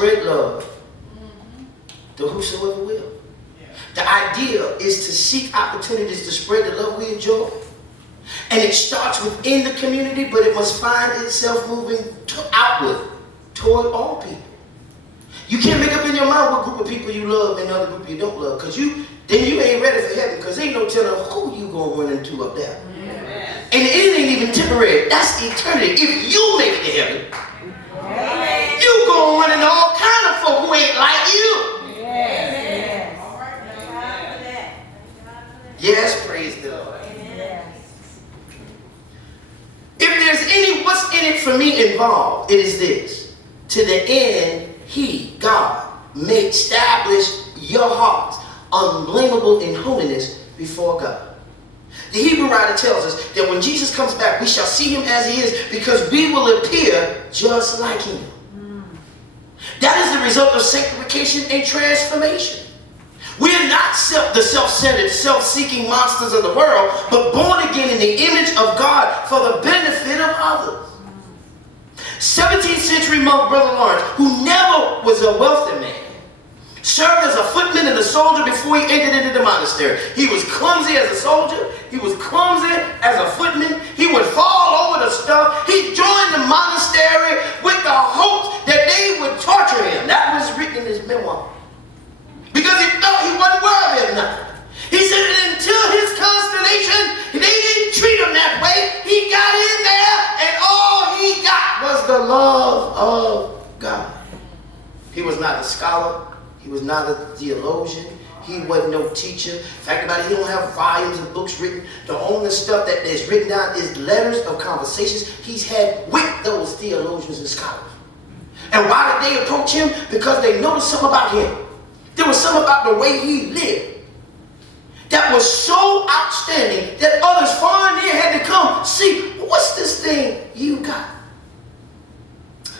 spread love to whosoever will. The idea is to seek opportunities to spread the love we enjoy. And it starts within the community, but it must find itself moving outward toward all people. You can't make up in your mind what group of people you love and other group you don't love, because then you ain't ready for heaven, because ain't no telling who you gonna run into up there. Amen. And it ain't even temporary. That's eternity. If you make it to heaven, amen, you gonna run into all kind of folk who ain't like you. Yes. All right. Thank God for that. Yes, praise the Lord. Amen. If there's any what's in it for me involved, it is this: to the end He, God, may establish your hearts unblameable in holiness before God. The Hebrew writer tells us that when Jesus comes back, we shall see him as he is, because we will appear just like him. That is the result of sanctification and transformation. We are not the self-centered, self-seeking monsters of the world, but born again in the image of God for the benefit of others. 17th century monk Brother Lawrence, who never was a wealthy man, served as a footman and a soldier before he entered into the monastery. He was clumsy as a soldier. He was clumsy as a footman. He would fall over the stuff. He joined the monastery with the hopes that they would torture him. That was written in his memoir. Because he felt he wasn't worthy of nothing. He said that until his consternation, they didn't treat him that way. He got in there and all he got was the love of God. He was not a scholar. He was not a theologian. He wasn't no teacher. Fact about it, he don't have volumes of books written. The only stuff that is written down is letters of conversations he's had with those theologians and scholars. And why did they approach him? Because they noticed something about him. There was something about the way he lived that was so outstanding that others far and near had to come see, what's this thing you got?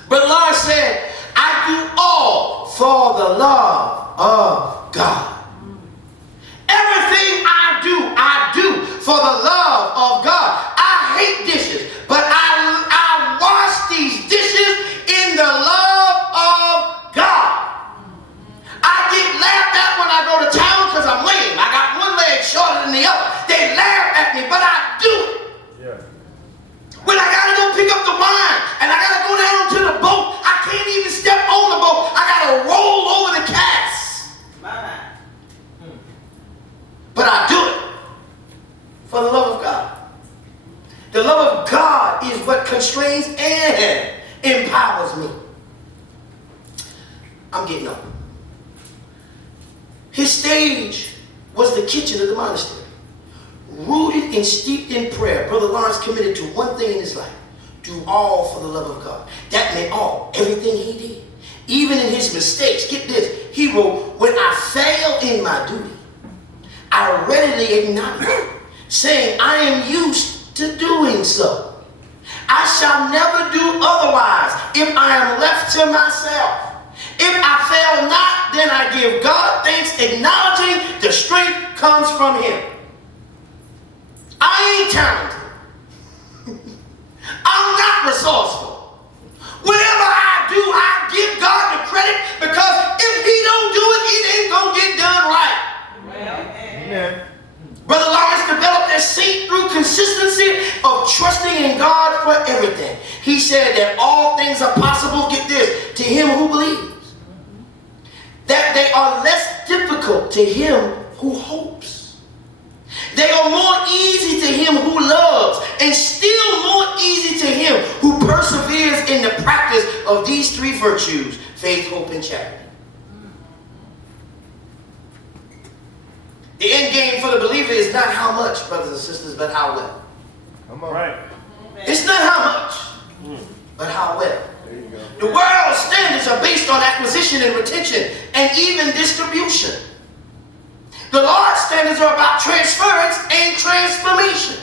Brother Lawrence said, I do all for the love of God. Everything I do for the love of God. I hate dishes, but I wash these dishes in the love of God. I get laughed at when I go to town because I'm lame. I got one leg shorter than the other. They laugh at me, but I do it. Yeah. When I got to go pick up the wine and I got to go down to the boat, I can't even step on the boat. I got to roll over the cast. But I do it for the love of God. The love of God is what constrains and empowers me. I'm getting up. His stage was the kitchen of the monastery. Rooted and steeped in prayer, Brother Lawrence committed to one thing in his life: do all for the love of God. That meant all, everything he did. Even in his mistakes, get this, he wrote, when I fail in my duty, I readily acknowledge it, saying I am used to doing so. I shall never do otherwise if I am left to myself. If I fail not, then I give God thanks, acknowledging the strength comes from him. I ain't talented. I'm not resourceful. Whatever I do, I give God the credit, because if he don't do it, it ain't going to get done right. Amen. Brother Lawrence developed that saint through consistency of trusting in God for everything. He said that all things are possible, get this, to him who believes. That they are less difficult to him who hopes. They are more easy to him who loves, and still more easy to him who perseveres in the practice of these three virtues: faith, hope, and charity. The end game for the believer is not how much, brothers and sisters, but how well. Come on. Right. It's not how much, but how well. There you go. The world's standards are based on acquisition and retention and even distribution. The Lord's standards are about transference and transformation.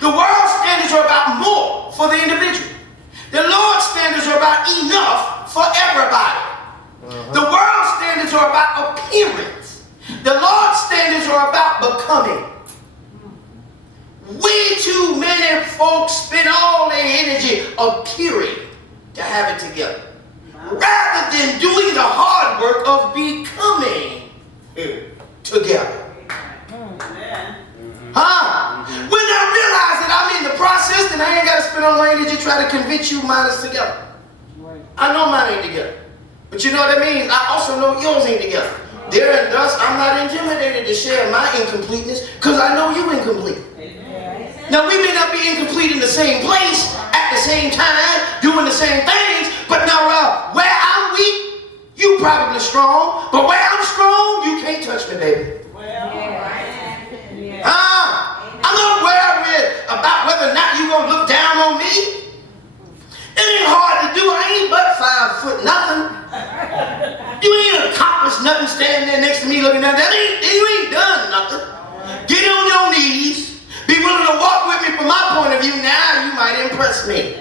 The world's standards are about more for the individual. The Lord's standards are about enough for everybody. The world's standards are about appearance. The Lord's standards are about becoming. Way too many folks spend all their energy appearing to have it together. rather than doing the hard work of becoming together. When I realize that I'm in the process, then I ain't got to spend all my energy trying to convince you mine is together. I know mine ain't together. But you know what that means? I also know yours ain't together. There and thus, I'm not intimidated to share my incompleteness because I know you incomplete. Now, we may not be incomplete in the same place at the same time, doing the same things, but now where I'm weak, you probably strong, but where I'm strong, you can't touch me, baby. I'm not worried about whether or not you're going to look down on me. It ain't hard to do. I ain't but 5 foot nothing. You ain't accomplished nothing standing there next to me looking down. You ain't done nothing. Get on your knees. Be willing to walk with me from my point of view. Now you might impress me.